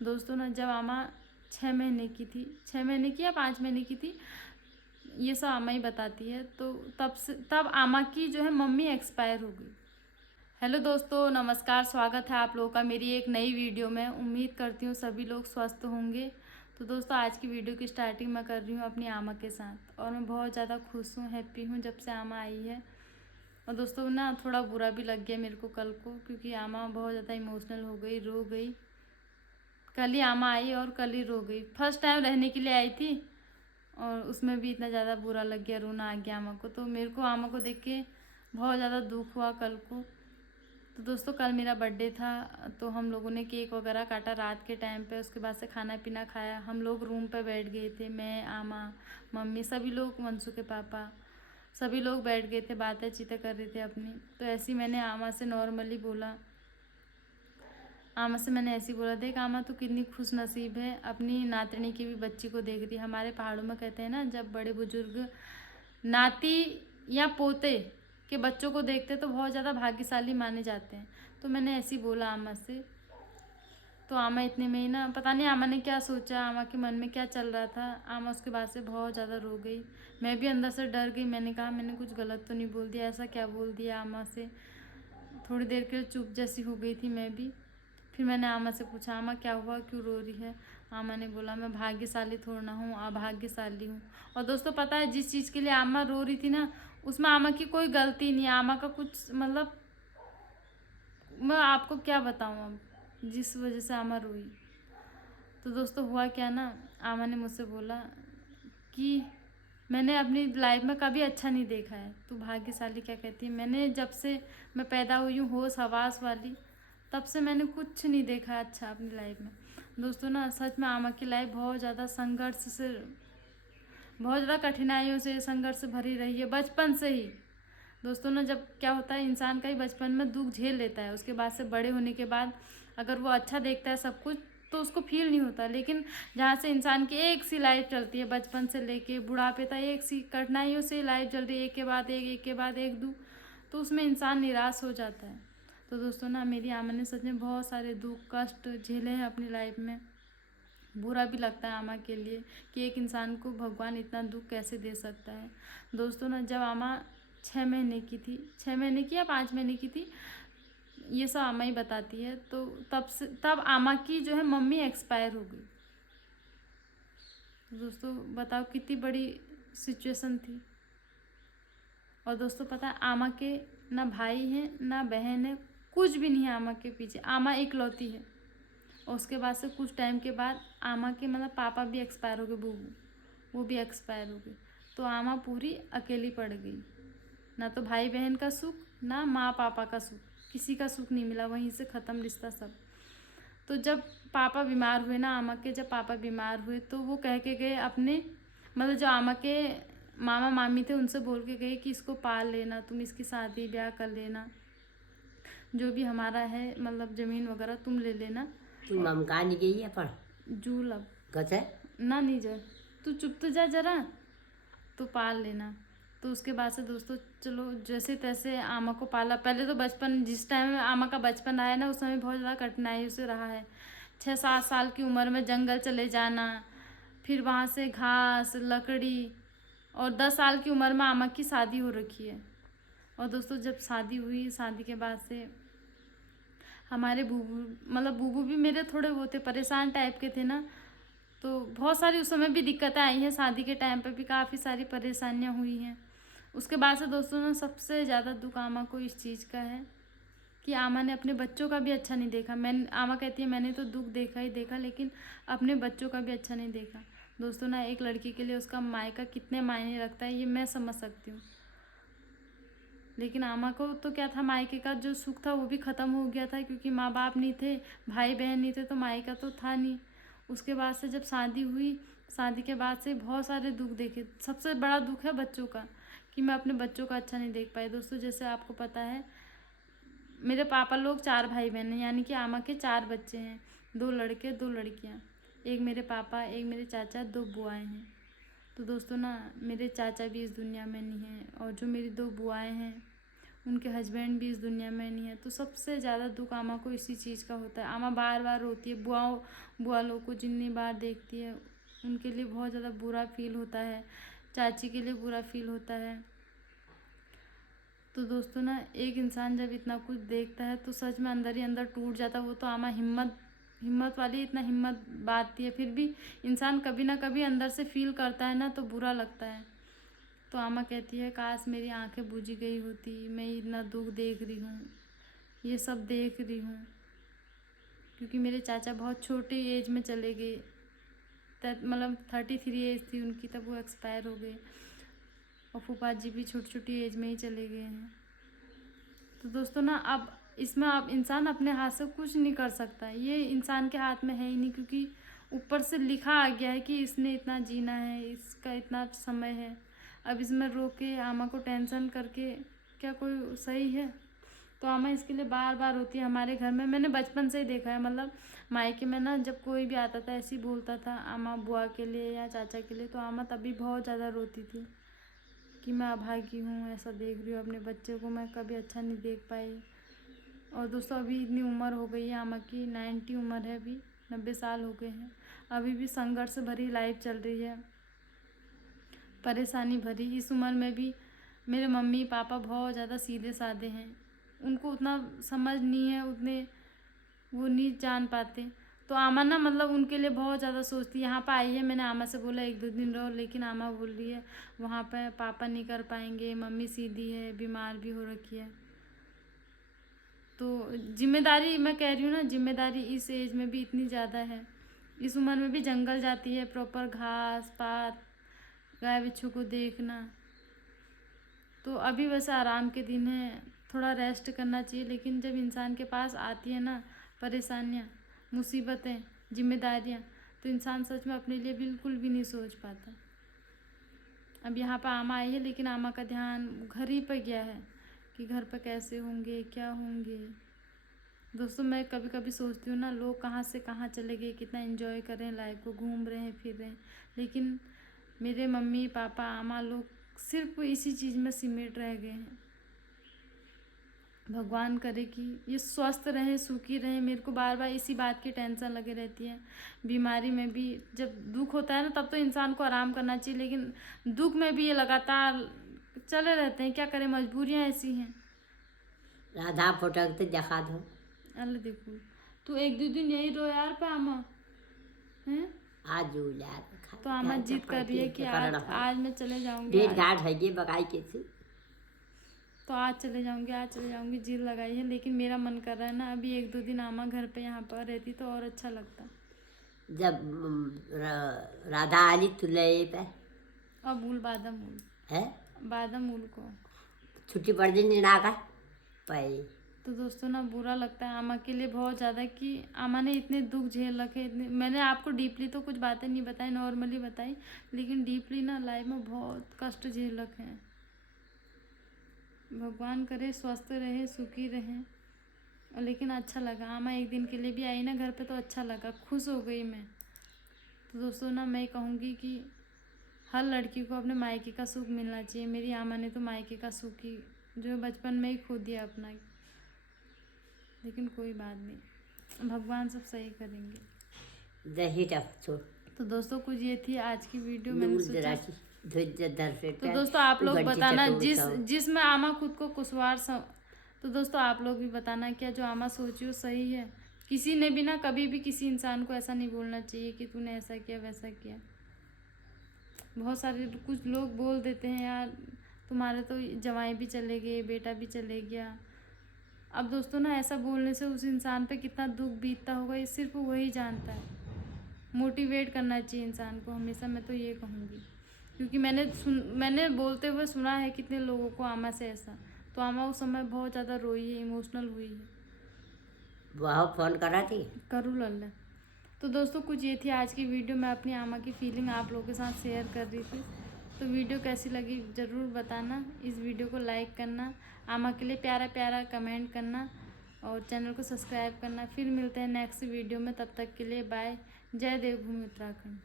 दोस्तों ना, जब आमा 6 महीने की थी, 6 महीने की या 5 महीने की थी, ये सब आमा ही बताती है। तो तब आमा की जो है मम्मी एक्सपायर हो गई। हेलो दोस्तों, नमस्कार, स्वागत है आप लोगों का मेरी एक नई वीडियो में। उम्मीद करती हूँ सभी लोग स्वस्थ होंगे। तो दोस्तों, आज की वीडियो की स्टार्टिंग मैं कर रही हूँ अपनी आमा के साथ, और मैं बहुत ज़्यादा खुश हूँ, हैप्पी हूँ जब से आमा आई है। और दोस्तों ना, थोड़ा बुरा भी लग गया मेरे को कल को, क्योंकि आमा बहुत ज़्यादा इमोशनल हो गई, रो गई। कल ही आमा आई और कल ही रो गई। फर्स्ट टाइम रहने के लिए आई थी, और उसमें भी इतना ज़्यादा बुरा लग गया, रोना आ गया आमा को। तो मेरे को आमा को देख के बहुत ज़्यादा दुख हुआ कल को। तो दोस्तों, कल मेरा बर्थडे था, तो हम लोगों ने केक वगैरह काटा रात के टाइम पे। उसके बाद से खाना पीना खाया। हम लोग रूम पे बैठ गए थे, मैं, आमा, मम्मी, सभी लोग, मंसू के पापा, सभी लोग बैठ गए थे, बातें चीतें कर रहे थे अपनी। तो ऐसे ही मैंने आमा से नॉर्मली बोला, आमा से मैंने ऐसे ही बोला, देख आमा, तू कितनी खुश नसीब है, अपनी नातनी की भी बच्ची को देख रही। हमारे पहाड़ों में कहते हैं ना, जब बड़े बुजुर्ग नाती या पोते के बच्चों को देखते तो बहुत ज़्यादा भाग्यशाली माने जाते हैं। तो मैंने ऐसे ही बोला आमा से। तो आमा इतने में ही ना, पता नहीं आमा ने क्या सोचा, आमा के मन में क्या चल रहा था, आमा उसके बाद से बहुत ज़्यादा रो गई। मैं भी अंदर से डर गई। मैंने कहा मैंने कुछ गलत तो नहीं बोल दिया, ऐसा क्या बोल दिया आमा से। थोड़ी देर के लिए चुप जैसी हो गई थी मैं भी। फिर मैंने आमा से पूछा, आमा क्या हुआ, क्यों रो रही है। आमा ने बोला, मैं भाग्यशाली थोड़ा ना हूँ, अभाग्यशाली हूँ। और दोस्तों, पता है जिस चीज़ के लिए आमा रो रही थी ना, उसमें आमा की कोई गलती नहीं है। आमा का कुछ मतलब, मैं आपको क्या बताऊँ अब, जिस वजह से आमा रोई। तो दोस्तों, हुआ क्या ना, आमा ने मुझसे बोला कि मैंने अपनी लाइफ में कभी अच्छा नहीं देखा है। तू भाग्यशाली क्या कहती है। मैंने जब से मैं पैदा हुई हूँ होश हवास वाली, तब से मैंने कुछ नहीं देखा अच्छा अपनी लाइफ में। दोस्तों ना, सच में आमा की लाइफ बहुत ज़्यादा संघर्ष से, बहुत ज़्यादा कठिनाइयों से, संघर्ष से भरी रही है बचपन से ही। दोस्तों ना, जब क्या होता है, इंसान का ही बचपन में दुख झेल लेता है, उसके बाद से बड़े होने के बाद अगर वो अच्छा देखता है सब कुछ, तो उसको फील नहीं होता। लेकिन जहाँ से इंसान की एक सी लाइफ चलती है, बचपन से लेके बुढ़ापे तक एक सी कठिनाइयों से लाइफ चल रही है, एक के बाद एक, एक के बाद एक दुख, तो उसमें इंसान निराश हो जाता है। तो दोस्तों ना, मेरी आमा ने सच में बहुत सारे दुख कष्ट झेले हैं अपनी लाइफ में। बुरा भी लगता है आमा के लिए कि एक इंसान को भगवान इतना दुख कैसे दे सकता है। दोस्तों ना, जब आमा 6 महीने की थी, 6 महीने की या 5 महीने की थी, ये सब आमा ही बताती है। तो तब आमा की जो है मम्मी एक्सपायर हो गई। दोस्तों बताओ, कितनी बड़ी सिचुएशन थी। और दोस्तों, पता है आमा के ना भाई हैं ना बहन है, कुछ भी नहीं है आमा के पीछे। आमा इकलौती है। और उसके बाद से कुछ टाइम के बाद आमा के मतलब पापा भी एक्सपायर हो गए, बूबू, वो भी एक्सपायर हो गए। तो आमा पूरी अकेली पड़ गई। ना तो भाई बहन का सुख, ना माँ पापा का सुख, किसी का सुख नहीं मिला। वहीं से ख़त्म रिश्ता सब। तो जब पापा बीमार हुए ना आमा के, जब पापा बीमार हुए, तो वो कह के गए अपने, मतलब जो आमा के मामा मामी थे, उनसे बोल के गए कि इसको पाल लेना, तुम इसकी शादी ब्याह कर लेना, जो भी हमारा है मतलब ज़मीन वगैरह तुम ले लेना। तू ममकान गई है पर जूलब कथे ना, नहीं जा, तू चुप तो जा जरा, तो पाल लेना। तो उसके बाद से दोस्तों, चलो जैसे तैसे आमा को पाला। पहले तो बचपन, जिस टाइम आमा का बचपन आया ना, उस समय बहुत ज़्यादा कठिनाइयों से रहा है। 6-7 साल की उम्र में जंगल चले जाना, फिर वहाँ से घास लकड़ी। और 10 साल की उम्र में आमा की शादी हो रखी है। और दोस्तों, जब शादी हुई, शादी के बाद से हमारे बूबू, मतलब बूबू भी मेरे थोड़े वो थे, परेशान टाइप के थे ना। तो बहुत सारी उस समय भी दिक्कतें आई हैं, शादी के टाइम पे भी काफ़ी सारी परेशानियां हुई हैं। उसके बाद से दोस्तों ना, सबसे ज़्यादा दुख आमा को इस चीज़ का है कि आमा ने अपने बच्चों का भी अच्छा नहीं देखा। आमा कहती है, मैंने तो दुख देखा ही देखा, लेकिन अपने बच्चों का भी अच्छा नहीं देखा। दोस्तों ना, एक लड़की के लिए उसका मायका कितने मायने रखता है, ये मैं समझ सकती हूँ। लेकिन आमा को तो क्या था, मायके का जो सुख था वो भी ख़त्म हो गया था, क्योंकि माँ बाप नहीं थे, भाई बहन नहीं थे, तो मायका तो था नहीं। उसके बाद से जब शादी हुई, शादी के बाद से बहुत सारे दुख देखे। सबसे बड़ा दुख है बच्चों का, कि मैं अपने बच्चों का अच्छा नहीं देख पाई। दोस्तों, जैसे आपको पता है, मेरे पापा लोग 4 भाई बहन हैं, यानी कि आमा के 4 बच्चे हैं, 2 लड़के 2 लड़कियाँ। एक मेरे पापा, एक मेरे चाचा, 2 बुआएँ हैं। तो दोस्तों ना, मेरे चाचा भी इस दुनिया में नहीं हैं, और जो मेरी 2 बुआएँ हैं उनके हस्बैंड भी इस दुनिया में नहीं है। तो सबसे ज़्यादा दुख आमा को इसी चीज़ का होता है। आमा बार बार रोती है, बुआ लोग को जितनी बार देखती है उनके लिए बहुत ज़्यादा बुरा फील होता है, चाची के लिए बुरा फील होता है। तो दोस्तों ना, एक इंसान जब इतना कुछ देखता है तो सच में अंदर ही अंदर टूट जाता है। वो तो आमा हिम्मत वाली इतना हिम्मत बांधती है, फिर भी इंसान कभी ना कभी अंदर से फील करता है ना, तो बुरा लगता है। तो आमा कहती है काश मेरी आंखें बुझ गई होती, मैं इतना दुख देख रही हूँ, ये सब देख रही हूँ, क्योंकि मेरे चाचा बहुत छोटी एज में चले गए। मतलब 33 एज थी उनकी तब वो एक्सपायर हो गए, और फूफा जी भी छोटी एज में ही चले गए हैं। तो दोस्तों ना, अब इसमें अब इंसान अपने हाथ से कुछ नहीं कर सकता, ये इंसान के हाथ में है ही नहीं, क्योंकि ऊपर से लिखा आ गया है कि इसने इतना जीना है, इसका इतना समय है। अब इसमें रो के आमा को टेंशन करके क्या कोई सही है? तो आमा इसके लिए बार बार रोती है। हमारे घर में मैंने बचपन से ही देखा है, मतलब मायके में ना जब कोई भी आता था ऐसे ही बोलता था आमा बुआ के लिए या चाचा के लिए, तो आमा तभी बहुत ज़्यादा रोती थी कि मैं अभागी हूँ, ऐसा देख रही हूँ अपने बच्चे को, मैं कभी अच्छा नहीं देख पाई। और दोस्तों अभी इतनी उम्र हो गई है आमा की, 90 उम्र है, अभी 90 साल हो गए हैं, अभी भी संघर्ष भरी लाइफ चल रही है, परेशानी भरी। इस उम्र में भी मेरे मम्मी पापा बहुत ज़्यादा सीधे साधे हैं, उनको उतना समझ नहीं है, उतने वो नहीं जान पाते। तो आमा ना मतलब उनके लिए बहुत ज़्यादा सोचती है। यहाँ पर आई है, मैंने आमा से बोला 1-2 दिन रहो, लेकिन आमा बोल रही है वहाँ पर पापा नहीं कर पाएंगे, मम्मी सीधी है, बीमार भी हो रखी है। तो जिम्मेदारी, मैं कह रही हूँ ना, जिम्मेदारी इस एज में भी इतनी ज़्यादा है। इस उम्र में भी जंगल जाती है, प्रॉपर घास पात, गाय बिच्छू को देखना। तो अभी वैसे आराम के दिन है, थोड़ा रेस्ट करना चाहिए, लेकिन जब इंसान के पास आती है ना परेशानियाँ, मुसीबतें, जिम्मेदारियाँ, तो इंसान सच में अपने लिए बिल्कुल भी नहीं सोच पाता। अब यहाँ पर आमा आई है, लेकिन आमा का ध्यान घर ही पर गया है कि घर पर कैसे होंगे, क्या होंगे। दोस्तों मैं कभी कभी सोचती हूँ ना, लोग कहाँ से कहाँ चले गए, कितना एंजॉय कर रहे हैं लाइफ को, घूम रहे हैं, फिर रहे हैं, लेकिन मेरे मम्मी पापा आमा लोग सिर्फ इसी चीज़ में सिमट रह गए हैं। भगवान करे कि ये स्वस्थ रहें, सुखी रहें। मेरे को बार बार इसी बात की टेंशन लगे रहती है। बीमारी में भी जब दुख होता है ना, तब तो इंसान को आराम करना चाहिए, लेकिन दुख में भी ये लगातार चले रहते हैं, क्या करें, मजबूरियाँ ऐसी हैं। राधा फोटो तो दिखा दो। अल्लाह देखो, तू 1-2 दिन यही रो यार पे आमा हैं। आज यार तो आमा जिद कर रही है कि आज मैं चले जाऊंगी, डेढ़ घाट है ये बकाई के थी, तो आज चले जाऊंगी, जिद लगाई है। लेकिन मेरा मन कर रहा है ना, अभी 1-2 दिन आमा घर पे यहाँ पर रहती तो और अच्छा लगता। जब राधा आली तुले पे अब उल बादम उल है, बादम उल को छुट्टी पड़ जाए ना का पाई। तो दोस्तों ना, बुरा लगता है आमा के लिए बहुत ज़्यादा कि आमा ने इतने दुख झेल रखे, इतने। मैंने आपको डीपली तो कुछ बातें नहीं बताई, नॉर्मली बताई, लेकिन डीपली ना लाइफ में बहुत कष्ट झेल रखे हैं। भगवान करे स्वस्थ रहे, सुखी रहें। और लेकिन अच्छा लगा, आमा एक दिन के लिए भी आई ना घर पे, तो अच्छा लगा, खुश हो गई मैं। तो दोस्तों ना, मैं कहूँगी कि हर लड़की को अपने मायके का सुख मिलना चाहिए। मेरी आमा ने तो मायके का सुख ही जो बचपन में ही खो दिया अपना, लेकिन कोई बात नहीं, भगवान सब सही करेंगे। तो दोस्तों कुछ ये थी आज की वीडियो, मैंने सोचा। तो दोस्तों आप लोग बताना, जिसमें आमा खुद को कुशवार तो दोस्तों आप लोग भी बताना, क्या जो आमा सोची हो सही है? किसी ने भी ना कभी भी किसी इंसान को ऐसा नहीं बोलना चाहिए कि तूने ऐसा किया वैसा किया। बहुत सारे कुछ लोग बोल देते हैं यार तुम्हारे तो जवाई भी चले गए, बेटा भी चले गया। अब दोस्तों ना, ऐसा बोलने से उस इंसान पे कितना दुख बीतता होगा, ये सिर्फ वही जानता है। मोटिवेट करना चाहिए इंसान को हमेशा, मैं तो ये कहूँगी, क्योंकि मैंने बोलते हुए सुना है कितने लोगों को आमा से ऐसा। तो आमा उस समय बहुत ज़्यादा रोई है, इमोशनल हुई है। बहुत फोन करा थी करूँ लल्ला। तो दोस्तों कुछ ये थी आज की वीडियो, मैं अपनी आमा की फीलिंग आप लोगों के साथ शेयर कर रही थी। तो वीडियो कैसी लगी ज़रूर बताना, इस वीडियो को लाइक करना, आमा के लिए प्यारा प्यारा कमेंट करना, और चैनल को सब्सक्राइब करना। फिर मिलते हैं नेक्स्ट वीडियो में, तब तक के लिए बाय। जय देवभूमि उत्तराखंड।